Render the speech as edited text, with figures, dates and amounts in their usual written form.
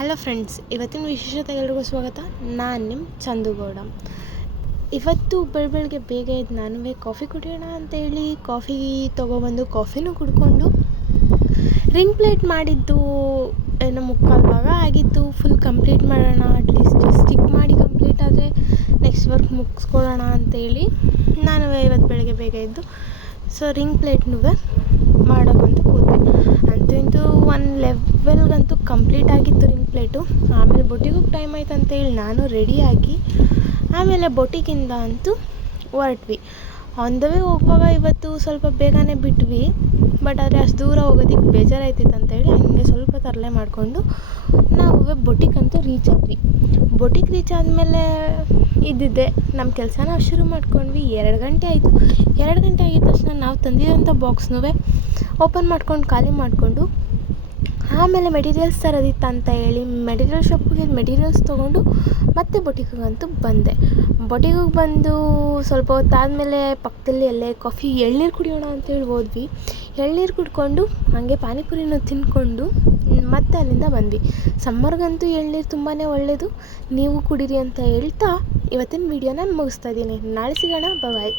Hello friends, ಇವತ್ತಿನ ವಿಶೇಷತೆಗೆಲ್ರಿಗೂ ಸ್ವಾಗತ. ನಾನು ನಿಮ್ಮ ಚಂದುಗೌಡ. ಇವತ್ತು ಬೆಳಗ್ಗೆ ಬೇಗ ಎದ್ದು ನಾನುವೇ ಕಾಫಿ ಕುಡಿಯೋಣ ಅಂತೇಳಿ ಕಾಫಿ ತೊಗೊಬಂದು ಕಾಫಿನೂ ಕುಡ್ಕೊಂಡು ರಿಂಗ್ ಪ್ಲೇಟ್ ಮಾಡಿದ್ದು ಏನೋ ಮುಕ್ಕಾಲು ಭಾಗ ಆಗಿತ್ತು. ಫುಲ್ ಕಂಪ್ಲೀಟ್ ಮಾಡೋಣ, ಅಟ್ಲೀಸ್ಟ್ ಸ್ಟಿಕ್ ಮಾಡಿ ಕಂಪ್ಲೀಟ್ ಆದರೆ ನೆಕ್ಸ್ಟ್ ವರ್ಕ್ ಮುಗಿಸ್ಕೊಳ್ಳೋಣ ಅಂತೇಳಿ ನಾನುವೇ ಇವತ್ತು ಬೆಳಗ್ಗೆ ಬೇಗ ಎದ್ದು ರಿಂಗ್ ಪ್ಲೇಟ್ನೂ ಮಾಡೋಕ್ಕಂತೂ ಕೂತೆ. ಅಂತೂ ಇಂತೂ ಒಂದು ಲೆವೆಲ್ಗಂತೂ ಕಂಪ್ಲೀಟ್ ಆಗಿತ್ತು ರಿಂಗ್ ಪ್ಲೇಟು. ಆಮೇಲೆ ಬೊಟಿಗೂ ಟೈಮ್ ಆಯ್ತು ಅಂತೇಳಿ ನಾನು ರೆಡಿಯಾಗಿ ಆಮೇಲೆ ಬೊಟಿಗಿಂದ ಅಂತೂ ಹೊರಟ್ವಿ. ಆನ್ ದ ವೇ ಹೋಗುವಾಗ ಇವತ್ತು ಸ್ವಲ್ಪ ಬೇಗನೆ ಬಿಟ್ವಿ, ಬಟ್ ಆದರೆ ಅಷ್ಟು ದೂರ ಹೋಗೋದಕ್ಕೆ ಬೇಜಾರಾಯ್ತಿತ್ತು ಅಂತೇಳಿ ಹಂಗೆ ಸ್ವಲ್ಪ ತರಲೆ ಮಾಡಿಕೊಂಡು ನಾವು ಬೊಟಿಗಂತೂ ರೀಚ್ ಆದ್ವಿ. ಬೊಟಿಗೆ ರೀಚ್ ಆದಮೇಲೆ ಇದ್ದಿದ್ದೆ ನಮ್ಮ ಕೆಲಸ ನಾವು ಶುರು ಮಾಡ್ಕೊಂಡ್ವಿ. 2 ಗಂಟೆ ಆಯಿತು. 2 ಗಂಟೆ ಆಗಿದ ತಕ್ಷಣ ನಾವು ತಂದಿರೋಂಥ ಬಾಕ್ಸ್ನೂ ಓಪನ್ ಮಾಡ್ಕೊಂಡು ಖಾಲಿ ಮಾಡಿಕೊಂಡು ಆಮೇಲೆ ಮೆಟೀರಿಯಲ್ಸ್ ತರೋದಿತ್ತು ಅಂತ ಹೇಳಿ ಮೆಟೀರಿಯಲ್ ಶಾಪಿಗೆ ಮೆಟೀರಿಯಲ್ಸ್ ತೊಗೊಂಡು ಮತ್ತೆ ಬೊಟಿಗಂತೂ ಬಂದೆ. ಬೊಟಿಗೆ ಬಂದು ಸ್ವಲ್ಪ ಹೊತ್ತಾದಮೇಲೆ ಪಕ್ಕದಲ್ಲಿ ಎಲ್ಲೇ ಎಳ್ನೀರು ಕುಡಿಯೋಣ ಅಂತೇಳಿ ಹೋದ್ವಿ. ಎಳ್ನೀರು ಕುಡ್ಕೊಂಡು ಹಾಗೆ ಪಾನಿಪುರಿನೂ ತಿಂದ್ಕೊಂಡು ಮತ್ತೆ ಅಲ್ಲಿಂದ ಬಂದ್ವಿ. ಸಮ್ಮರ್ಗಂತೂ ಎಳ್ನೀರು ತುಂಬಾ ಒಳ್ಳೆಯದು, ನೀವು ಕುಡೀರಿ ಅಂತ ಹೇಳ್ತಾ ಇವತ್ತಿನ ವೀಡಿಯೋನ ಮುಗಿಸ್ತಾ ಇದ್ದೀನಿ. ನಾಳೆ ಸಿಗೋಣ, ಬಾಯ್.